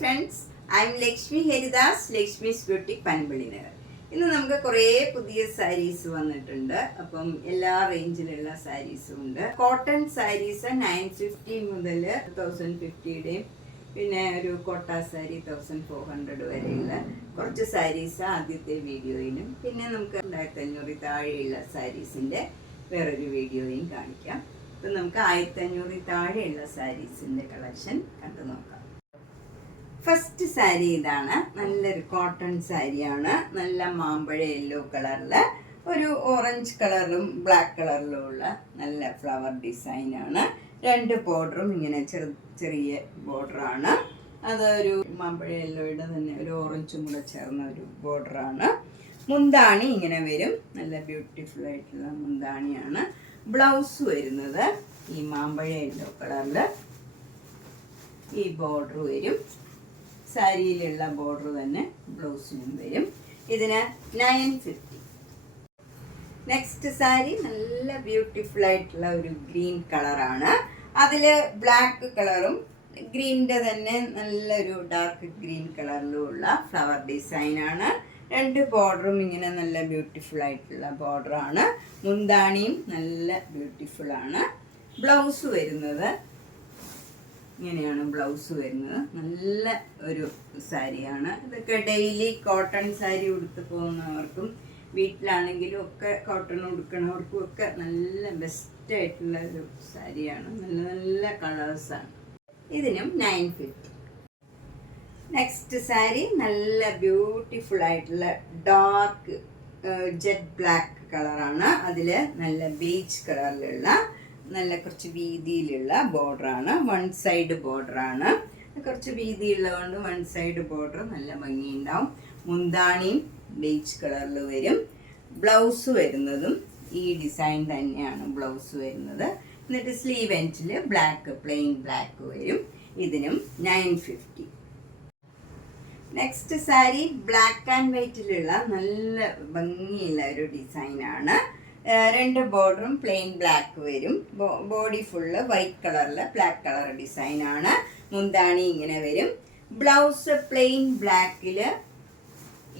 Friends, I am Lakshmi Haridas, Lakshmi's boutique Panampillynagar. ഇന്ന് നമുക്ക് കുറേ പുതിയ സാരീസ് വന്നിട്ടുണ്ട്. അപ്പം എല്ലാ റേഞ്ചിലുള്ള സാരീസും ഉണ്ട്. കോട്ടൺ സാരീസ് 950 മുതൽ 1050യുടെയും പിന്നെ ഒരു കോട്ട സാരി 1400 വരെയുള്ള കുറച്ച് സാരീസ് ആദ്യത്തെ വീഡിയോയിലും, പിന്നെ നമുക്ക് 1500 താഴെയുള്ള സാരീസിൻ്റെ വേറൊരു വീഡിയോയും കാണിക്കാം. അപ്പം നമുക്ക് 1500 താഴെയുള്ള സാരീസിൻ്റെ കളക്ഷൻ കണ്ടു നോക്കാം. ഫസ്റ്റ് സാരി ഇതാണ്. നല്ലൊരു കോട്ടൺ സാരിയാണ്. നല്ല മാമ്പഴ യെല്ലോ കളറിൽ ഒരു ഓറഞ്ച് കളറിലും ബ്ലാക്ക് കളറിലും ഉള്ള നല്ല ഫ്ലവർ ഡിസൈനാണ്. രണ്ട് ബോർഡറും ഇങ്ങനെ ചെറിയ ബോർഡറാണ്. അതൊരു മാമ്പഴ യെല്ലോയുടെ തന്നെ ഒരു ഓറഞ്ചും കൂടെ ചേർന്ന ഒരു ബോർഡറാണ്. മുന്താണി ഇങ്ങനെ വരും. നല്ല ബ്യൂട്ടിഫുൾ ആയിട്ടുള്ള മുന്താണിയാണ്. ബ്ലൗസ് വരുന്നത് ഈ മാമ്പഴ യെല്ലോ കളറിൽ ഈ ബോർഡർ വരും. സാരിയിലുള്ള ബോർഡർ തന്നെ ബ്ലൗസിനും വരും. ഇതിന് 950. നെക്സ്റ്റ് സാരി നല്ല ബ്യൂട്ടിഫുൾ ആയിട്ടുള്ള ഒരു ഗ്രീൻ കളറാണ്. അതിൽ ബ്ലാക്ക് കളറും ഗ്രീനിൻ്റെ തന്നെ നല്ലൊരു ഡാർക്ക് ഗ്രീൻ കളറിലും ഉള്ള ഫ്ലവർ ഡിസൈനാണ്. രണ്ട് ബോർഡറും ഇങ്ങനെ നല്ല ബ്യൂട്ടിഫുൾ ആയിട്ടുള്ള ബോർഡറാണ്. മുന്താണിയും നല്ല ബ്യൂട്ടിഫുൾ ആണ്. ബ്ലൗസ് വരുന്നത് ഇങ്ങനെയാണ്. ബ്ലൗസ് വരുന്നത് നല്ല ഒരു സാരിയാണ്. ഇതൊക്കെ ഡെയിലി കോട്ടൺ സാരി ഉടുത്ത് പോകുന്നവർക്കും വീട്ടിലാണെങ്കിലും ഒക്കെ കോട്ടൺ ഉടുക്കുന്നവർക്കും ഒക്കെ നല്ല ബെസ്റ്റായിട്ടുള്ള ഒരു സാരിയാണ്. നല്ല നല്ല കളേഴ്സാണ്. ഇതിനും 950. നെക്സ്റ്റ് സാരി നല്ല ബ്യൂട്ടിഫുൾ ആയിട്ടുള്ള ഡാർക്ക് ജെറ്റ് ബ്ലാക്ക് കളറാണ്. അതിൽ നല്ല ബീച്ച് കളറിലുള്ള നല്ല കുറച്ച് വീതിയിലുള്ള ബോർഡറാണ്. One side ബോർഡറാണ്. കുറച്ച് വീതിയുള്ളതുകൊണ്ട് വൺ സൈഡ് ബോർഡർ നല്ല ഭംഗിയുണ്ടാവും. മുന്താണിയും ബീച്ച് കളറിൽ വരും. ബ്ലൗസ് വരുന്നതും ഈ ഡിസൈൻ തന്നെയാണ് ബ്ലൗസ് വരുന്നത്. എന്നിട്ട് സ്ലീവ് എൻഡിൽ ബ്ലാക്ക് പ്ലെയിൻ ബ്ലാക്ക് വരും. ഇതിനും 950. നെക്സ്റ്റ് സാരി ബ്ലാക്ക് ആൻഡ് വൈറ്റിലുള്ള നല്ല ഭംഗിയുള്ള ഒരു ഡിസൈനാണ്. രണ്ട് ബോർഡറും പ്ലെയിൻ ബ്ലാക്ക് വരും. ബോഡി ഫുള്ള് വൈറ്റ് കളറിൽ ബ്ലാക്ക് കളർ ഡിസൈനാണ്. മുന്താണി ഇങ്ങനെ വരും. ബ്ലൗസ് പ്ലെയിൻ ബ്ലാക്കിൽ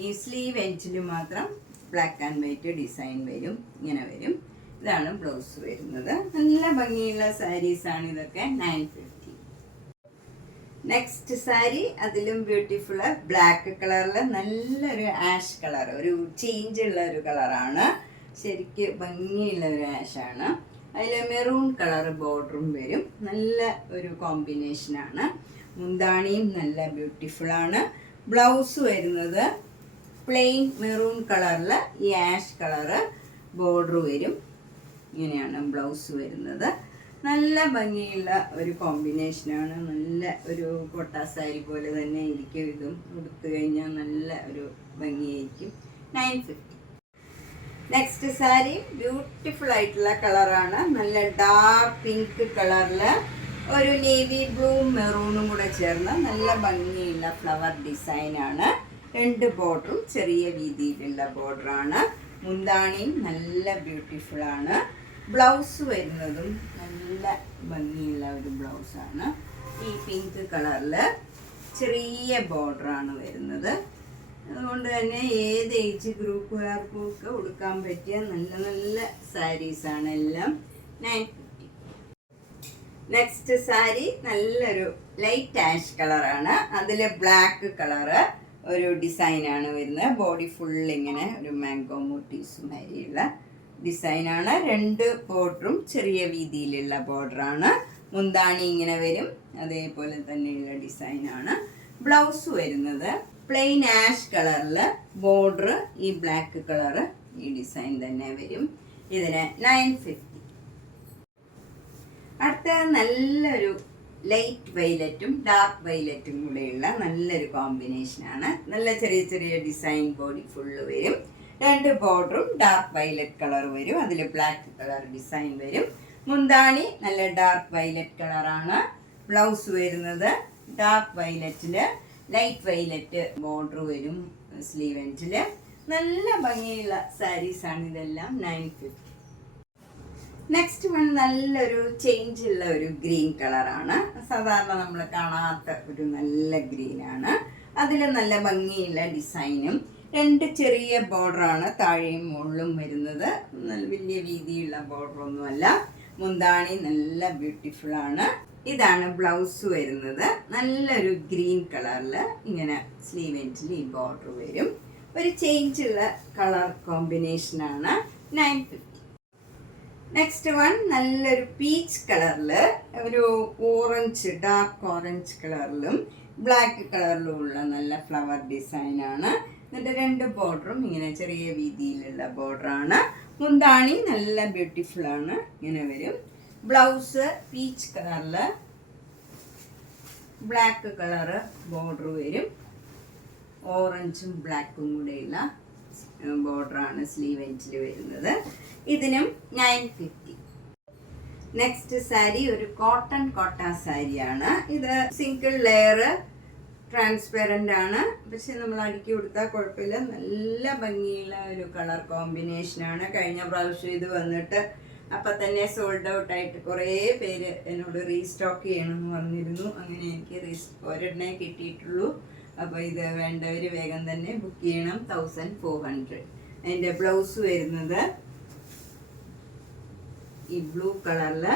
ഈ സ്ലീവ് എൻഡിൽ മാത്രം ബ്ലാക്ക് ആൻഡ് വൈറ്റ് ഡിസൈൻ വരും. ഇങ്ങനെ വരും. ഇതാണ് ബ്ലൗസ് വരുന്നത്. നല്ല ഭംഗിയുള്ള സാരീസാണ് ഇതൊക്കെ. 950. നെക്സ്റ്റ് സാരി അതിലും ബ്യൂട്ടിഫുൾ ബ്ലാക്ക് കളറിൽ നല്ലൊരു ആഷ് കളർ, ഒരു ചേഞ്ച് ഉള്ള ഒരു കളറാണ്. ശരിക്ക് ഭംഗിയുള്ള ഒരു ആഷാണ്. അതിൽ മെറൂൺ കളർ ബോർഡറും വരും. നല്ല ഒരു കോമ്പിനേഷനാണ്. മുന്താണിയും നല്ല ബ്യൂട്ടിഫുള്ളാണ്. ബ്ലൗസ് വരുന്നത് പ്ലെയിൻ മെറൂൺ കളറിൽ ഈ ആഷ് കളറ് ബോർഡർ വരും. ഇങ്ങനെയാണ് ബ്ലൗസ് വരുന്നത്. നല്ല ഭംഗിയുള്ള ഒരു കോമ്പിനേഷനാണ്. നല്ല ഒരു കൊട്ട സാരി പോലെ തന്നെ ഇരിക്കും. ഇതും ഉടുത്തു കഴിഞ്ഞാൽ നല്ല ഒരു ഭംഗിയായിരിക്കും. 950. നെക്സ്റ്റ് സാരി ബ്യൂട്ടിഫുൾ ആയിട്ടുള്ള കളറാണ്. നല്ല ഡാർക്ക് പിങ്ക് കളറിൽ ഒരു നേവി ബ്ലൂ മെറൂണും കൂടെ ചേർന്ന് നല്ല ഭംഗിയുള്ള ഫ്ലവർ ഡിസൈനാണ്. രണ്ട് ബോർഡറും ചെറിയ വീതിയിലുള്ള ബോർഡറാണ്. മുന്താണിയും നല്ല ബ്യൂട്ടിഫുൾ ആണ്. ബ്ലൗസ് വരുന്നതും നല്ല ഭംഗിയുള്ള ഒരു ബ്ലൗസാണ്. ഈ പിങ്ക് കളറിൽ ചെറിയ ബോർഡറാണ് വരുന്നത്. അതുകൊണ്ട് തന്നെ ഏത് ഏജ് ഗ്രൂപ്പുകാർക്കും ഒക്കെ ഉടുക്കാൻ പറ്റിയ നല്ല നല്ല സാരീസാണ് എല്ലാം. 950. നെക്സ്റ്റ് സാരി നല്ലൊരു ലൈറ്റ് ആഷ് കളറാണ്. അതിൽ ബ്ലാക്ക് കളറ് ഒരു ഡിസൈനാണ് വരുന്നത്. ബോഡി ഫുൾ ഇങ്ങനെ ഒരു മാംഗോ മോട്ടീവ്സ് മാതിരിയുള്ള ഡിസൈനാണ്. രണ്ട് ബോർഡറും ചെറിയ വീതിയിലുള്ള ബോർഡറാണ്. മുന്താണി ഇങ്ങനെ വരും. അതേപോലെ തന്നെയുള്ള ഡിസൈനാണ്. ബ്ലൗസ് വരുന്നത് പ്ലെയിൻ ആഷ് കളറിൽ ബോർഡർ ഈ ബ്ലാക്ക് കളറ് ഈ ഡിസൈൻ തന്നെ വരും. ഇതിന് 950. അടുത്ത നല്ലൊരു ലൈറ്റ് വൈലറ്റും ഡാർക്ക് വൈലറ്റും കൂടെയുള്ള നല്ലൊരു കോമ്പിനേഷനാണ്. നല്ല ചെറിയ ചെറിയ ഡിസൈൻ ബോഡി ഫുള്ള് വരും. രണ്ട് ബോർഡറും ഡാർക്ക് വൈലറ്റ് കളർ വരും. അതിൽ ബ്ലാക്ക് കളർ ഡിസൈൻ വരും. മുന്താണി നല്ല ഡാർക്ക് വൈലറ്റ് കളറാണ്. ബ്ലൗസ് വരുന്നത് ഡാർക്ക് വൈലറ്റിൽ ലൈറ്റ് വൈലറ്റ് ബോർഡർ വരും സ്ലീവ് എൻഡിൽ. നല്ല ഭംഗിയുള്ള സാരീസാണ് ഇതെല്ലാം. 950. നെക്സ്റ്റ് വൺ നല്ലൊരു ചേഞ്ച് ഉള്ള ഒരു ഗ്രീൻ കളറാണ്. സാധാരണ നമ്മൾ കാണാത്ത ഒരു നല്ല ഗ്രീനാണ്. അതിൽ നല്ല ഭംഗിയുള്ള ഡിസൈനും 2 ചെറിയ ബോർഡറാണ് താഴെയും മുകളിലും വരുന്നത്. നല്ല വലിയ വീതിയുള്ള ബോർഡറൊന്നുമല്ല. മുന്താണി നല്ല ബ്യൂട്ടിഫുൾ ആണ്. ഇതാണ് ബ്ലൗസ് വരുന്നത്. നല്ലൊരു ഗ്രീൻ കളറിൽ ഇങ്ങനെ സ്ലീവ് എൻഡിൽ ഈ ബോർഡർ വരും. ഒരു ചേഞ്ച് ഉള്ള കളർ കോമ്പിനേഷനാണ്. 950. നെക്സ്റ്റ് വൺ നല്ലൊരു പീച്ച് കളറിൽ ഒരു ഓറഞ്ച്, ഡാർക്ക് ഓറഞ്ച് കളറിലും ബ്ലാക്ക് കളറിലും ഉള്ള നല്ല ഫ്ലവർ ഡിസൈനാണ്. എന്നിട്ട് 2 ബോർഡറും ഇങ്ങനെ ചെറിയ വീതിയിലുള്ള ബോർഡറാണ്. മുന്താണി നല്ല ബ്യൂട്ടിഫുൾ ആണ്, ഇങ്ങനെ വരും. ബ്ലൗസ് പീച്ച് കളറിൽ ബ്ലാക്ക് കളറ് ബോർഡർ വരും. ഓറഞ്ചും ബ്ലാക്കും കൂടെയുള്ള ബോർഡറാണ് സ്ലീവ് എൻഡിൽ വരുന്നത്. ഇതിനും 950. നെക്സ്റ്റ് സാരി ഒരു കോട്ടൺ കോട്ട സാരിയാണ്. ഇത് സിംഗിൾ ലെയർ ട്രാൻസ്പെറൻ്റ് ആണ്. പക്ഷെ നമ്മൾ അടുക്കി കൊടുത്താൽ കുഴപ്പമില്ല. നല്ല ഭംഗിയുള്ള ഒരു കളർ കോമ്പിനേഷനാണ്. കഴിഞ്ഞ പ്രാവശ്യം ഇത് വന്നിട്ട് അപ്പം തന്നെ സോൾഡ് ഔട്ട് ആയിട്ട് കുറേ പേര് എന്നോട് റീസ്റ്റോക്ക് ചെയ്യണമെന്ന് പറഞ്ഞിരുന്നു. അങ്ങനെ എനിക്ക് ഒരെണ്ണേ കിട്ടിയിട്ടുള്ളൂ. അപ്പോൾ ഇത് വേണ്ടവർ വേഗം തന്നെ ബുക്ക് ചെയ്യണം. 1400. അതിൻ്റെ ബ്ലൗസ് വരുന്നത് ഈ ബ്ലൂ കളറിൽ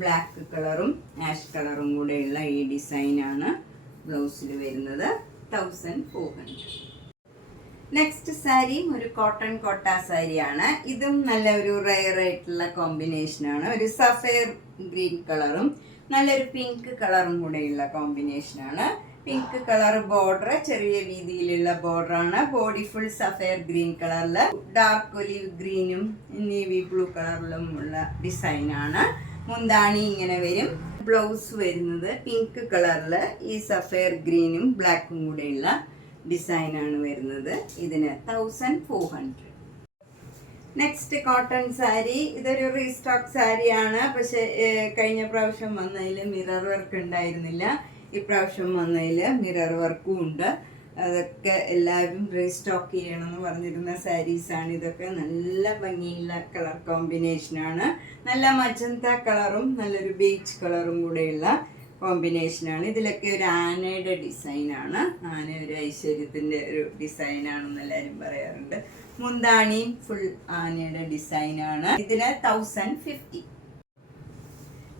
ബ്ലാക്ക് കളറും ആഷ് കളറും കൂടെയുള്ള ഈ ഡിസൈനാണ് ബ്ലൗസിൽ വരുന്നത്. 1400. നെക്സ്റ്റ് സാരിയും ഒരു കോട്ടൺ കോട്ട സാരിയാണ്. ഇതും നല്ല ഒരു റെയർ ആയിട്ടുള്ള കോമ്പിനേഷനാണ്. ഒരു സഫയർ ഗ്രീൻ കളറും നല്ലൊരു പിങ്ക് കളറും കൂടെയുള്ള കോമ്പിനേഷനാണ്. പിങ്ക് കളർ ബോർഡർ ചെറിയ വീതിയിലുള്ള ബോർഡറാണ്. ബോഡി ഫുൾ സഫയർ ഗ്രീൻ കളറിൽ ഡാർക്ക് ഒലിവ് ഗ്രീനും നേവി ബ്ലൂ കളറിലും ഉള്ള ഡിസൈനാണ്. മുന്താണി ഇങ്ങനെ വരും. ബ്ലൗസ് വരുന്നത് പിങ്ക് കളറിൽ ഈ സഫയർ ഗ്രീനും ബ്ലാക്കും കൂടെയുള്ള ഡിസൈനാണ് വരുന്നത്. ഇതിന് 1400. Next cotton sari. ഇതൊരു റീസ്റ്റോക്ക് സാരിയാണ്. പക്ഷെ കഴിഞ്ഞ പ്രാവശ്യം വന്നതിൽ മിറർ വർക്ക് ഉണ്ടായിരുന്നില്ല. ഇപ്രാവശ്യം വന്നതിൽ മിറർ വർക്കും ഉണ്ട്. അതൊക്കെ എല്ലാവരും റീസ്റ്റോക്ക് ചെയ്യണമെന്ന് പറഞ്ഞിരുന്ന സാരീസാണ് ഇതൊക്കെ. നല്ല ഭംഗിയുള്ള കളർ കോമ്പിനേഷനാണ്. നല്ല മജന്ത കളറും നല്ലൊരു ബീച്ച് കളറും കൂടെയുള്ള കോമ്പിനേഷനാണ്. ഇതിലൊക്കെ ഒരു ആനയുടെ ഡിസൈനാണ്. ആന ഒരു ഐശ്വര്യത്തിൻ്റെ ഒരു ഡിസൈനാണെന്ന് എല്ലാവരും പറയാറുണ്ട്. മുന്താണിയും ഫുൾ ആനയുടെ ഡിസൈനാണ്. ഇതിന് 1050.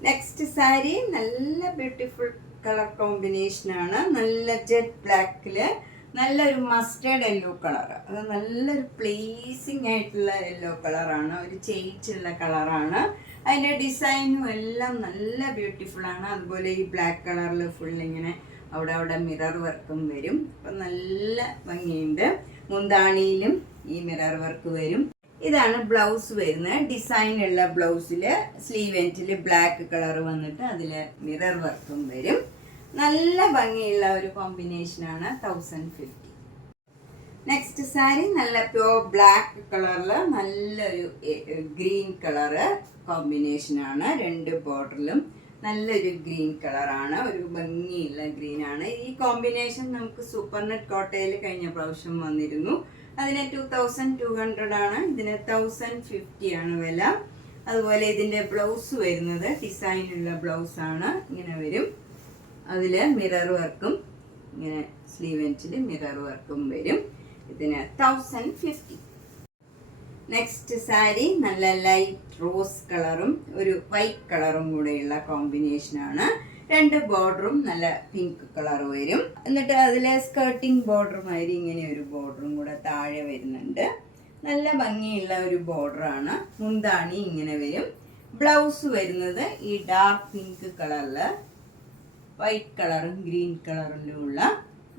നെക്സ്റ്റ് സാരി നല്ല ബ്യൂട്ടിഫുൾ കളർ കോമ്പിനേഷനാണ്. നല്ല ജെറ്റ് ബ്ലാക്കില് നല്ലൊരു മസ്റ്റേർഡ് യെല്ലോ കളർ. അത് നല്ലൊരു പ്ലേസിങ് ആയിട്ടുള്ള യെല്ലോ കളറാണ്. ഒരു ചേഞ്ചുള്ള കളറാണ്. അതിൻ്റെ ഡിസൈനും എല്ലാം നല്ല ബ്യൂട്ടിഫുൾ ആണ്. അതുപോലെ ഈ ബ്ലാക്ക് കളറിൽ ഫുൾ ഇങ്ങനെ അവിടെ മിറർ വർക്കും വരും. അപ്പം നല്ല ഭംഗിയുണ്ട്. മുന്താണിയിലും ഈ മിറർ വർക്ക് വരും. ഇതാണ് ബ്ലൗസ് വരുന്നത്. ഡിസൈനുള്ള ബ്ലൗസിൽ സ്ലീവ് എൻഡിൽ ബ്ലാക്ക് കളർ വന്നിട്ട് അതിൽ മിറർ വർക്കും വരും. നല്ല ഭംഗിയുള്ള ഒരു കോമ്പിനേഷനാണ്. 1050. നെക്സ്റ്റ് സാരി നല്ല പ്യോർ ബ്ലാക്ക് കളറിൽ നല്ലൊരു ഗ്രീൻ കളറ് കോമ്പിനേഷനാണ്. 2 ബോർഡറിലും നല്ലൊരു ഗ്രീൻ കളറാണ്. ഒരു ഭംഗിയുള്ള ഗ്രീനാണ്. ഈ കോമ്പിനേഷൻ നമുക്ക് സൂപ്പർ നെറ്റ് കോട്ടയിൽ കഴിഞ്ഞ പ്രാവശ്യം വന്നിരുന്നു. അതിന് 2200 ആണ്. ഇതിന് 1050 ആണ് വില. അതുപോലെ ഇതിൻ്റെ ബ്ലൗസ് വരുന്നത് ഡിസൈനുള്ള ബ്ലൗസാണ്. ഇങ്ങനെ വരും. അതിൽ മിറർ വർക്കും ഇങ്ങനെ സ്ലീവ് എൻഡിൽ മിറർ വർക്കും വരും. ഇതിന് 1050. നെക്സ്റ്റ് സാരി നല്ല ലൈറ്റ് റോസ് കളറും ഒരു വൈറ്റ് കളറും കൂടെയുള്ള കോമ്പിനേഷനാണ്. 2 ബോർഡറും നല്ല പിങ്ക് കളർ വരും. എന്നിട്ട് അതിൽ സ്കേർട്ടിങ് ബോർഡർ മാതിരി ഇങ്ങനെ ഒരു ബോർഡറും കൂടെ താഴെ വരുന്നുണ്ട്. നല്ല ഭംഗിയുള്ള ഒരു ബോർഡറാണ്. മുന്താണി ഇങ്ങനെ വരും. ബ്ലൗസ് വരുന്നത് ഈ ഡാർക്ക് പിങ്ക് കളറിൽ വൈറ്റ് കളറും ഗ്രീൻ കളറിലുമുള്ള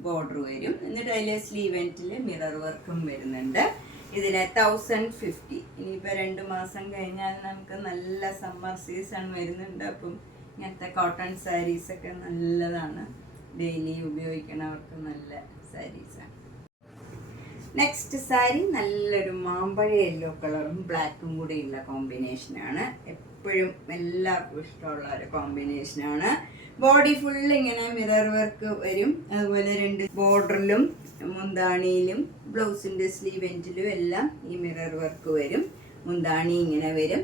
ബോർഡർ വരും. എന്നിട്ട് അതിൽ സ്ലീവ് എൻഡിൽ മിറർ വർക്കും വരുന്നുണ്ട്. ഇതിന് 1050. ഇനിയിപ്പോൾ 2 മാസം കഴിഞ്ഞാൽ നമുക്ക് നല്ല സമ്മർ സീസൺ വരുന്നുണ്ട്. അപ്പം ഇങ്ങനത്തെ കോട്ടൺ സാരീസൊക്കെ നല്ലതാണ്. ഡെയിലി ഉപയോഗിക്കണവർക്ക് നല്ല സാരീസാണ്. നെക്സ്റ്റ് സാരി നല്ലൊരു മാമ്പഴ യെല്ലോ കളറും ബ്ലാക്കും കൂടെയുള്ള കോമ്പിനേഷനാണ്. എപ്പോഴും എല്ലാവർക്കും ഇഷ്ടമുള്ള ഒരു കോമ്പിനേഷനാണ്. ബോഡി ഫുൾ ഇങ്ങനെ മിറർ വർക്ക് വരും. അതുപോലെ 2 ബോർഡറിലും മുന്താണിയിലും ബ്ലൗസിൻ്റെ സ്ലീവ് എൻഡിലും എല്ലാം ഈ മിറർ വർക്ക് വരും. മുന്താണി ഇങ്ങനെ വരും.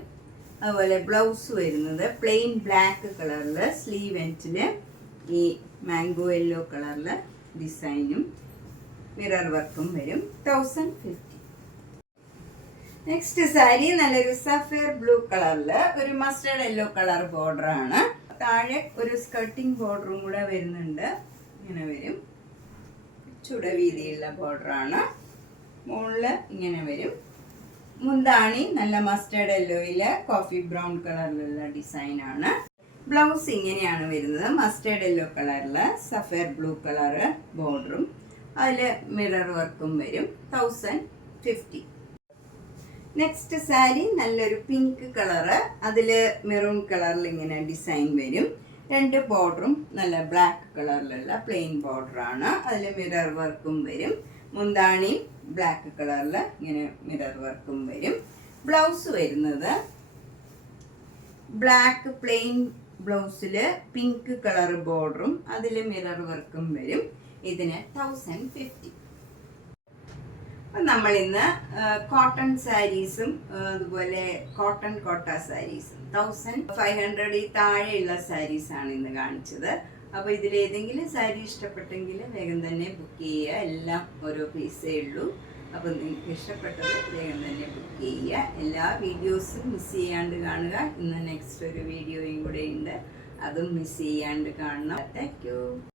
അതുപോലെ ബ്ലൗസ് വരുന്നത് പ്ലെയിൻ ബ്ലാക്ക് കളറിൽ സ്ലീവ് എൻഡിൽ ഈ മാംഗോ യെല്ലോ കളറിൽ ഡിസൈനും മിറർ വർക്കും വരും. 1050. നെക്സ്റ്റ് സാരി നല്ലൊരു സഫയർ ബ്ലൂ കളറിൽ ഒരു മസ്റ്റേർഡ് യെല്ലോ കളർ ബോർഡർ ആണ്. താഴെ ഒരു സ്കർട്ടിംഗ് ബോർഡറും കൂടെ വരുന്നുണ്ട്. ഇങ്ങനെ വരും, ചുട വീതിയുള്ള ബോർഡർ ആണ്. മുകളില് ഇങ്ങനെ വരും. മുന്താണി നല്ല മസ്റ്റേർഡ് യെല്ലോയില് കോഫി ബ്രൗൺ കളറിലുള്ള ഡിസൈൻ ആണ്. ബ്ലൗസ് ഇങ്ങനെയാണ് വരുന്നത്, മസ്റ്റേർഡ് യെല്ലോ കളറില് സഫയർ ബ്ലൂ കളറ് ബോർഡറും അതിൽ മിറർ വർക്കും വരും. 1050. നെക്സ്റ്റ് സാരി നല്ലൊരു പിങ്ക് കളറ്, അതിൽ മെറൂൺ കളറിൽ ഇങ്ങനെ ഡിസൈൻ വരും. 2 ബോർഡറും നല്ല ബ്ലാക്ക് കളറിലുള്ള പ്ലെയിൻ ബോർഡറാണ്. അതിൽ മിറർ വർക്കും വരും. മുന്താണി ബ്ലാക്ക് കളറിൽ ഇങ്ങനെ മിറർ വർക്കും വരും. ബ്ലൗസ് വരുന്നത് ബ്ലാക്ക് പ്ലെയിൻ ബ്ലൗസിൽ പിങ്ക് കളർ ബോർഡറും അതിൽ മിറർ വർക്കും വരും. ഇതിന് 1050. അപ്പം നമ്മളിന്ന് കോട്ടൺ സാരീസും അതുപോലെ കോട്ടൺ കോട്ട സാരീസും 1500 താഴെയുള്ള സാരീസാണ് ഇന്ന് കാണിച്ചത്. അപ്പോൾ ഇതിലേതെങ്കിലും സാരി ഇഷ്ടപ്പെട്ടെങ്കിൽ വേഗം തന്നെ ബുക്ക് ചെയ്യുക. എല്ലാം ഓരോ പീസേ ഉള്ളൂ. അപ്പോൾ നിങ്ങൾക്ക് ഇഷ്ടപ്പെട്ടത് വേഗം തന്നെ ബുക്ക് ചെയ്യുക. എല്ലാ വീഡിയോസും മിസ് ചെയ്യാണ്ട് കാണുക. ഇന്ന് നെക്സ്റ്റ് ഒരു വീഡിയോയും കൂടെ ഉണ്ട്, അതും മിസ് ചെയ്യാണ്ട് കാണണം. Thank you.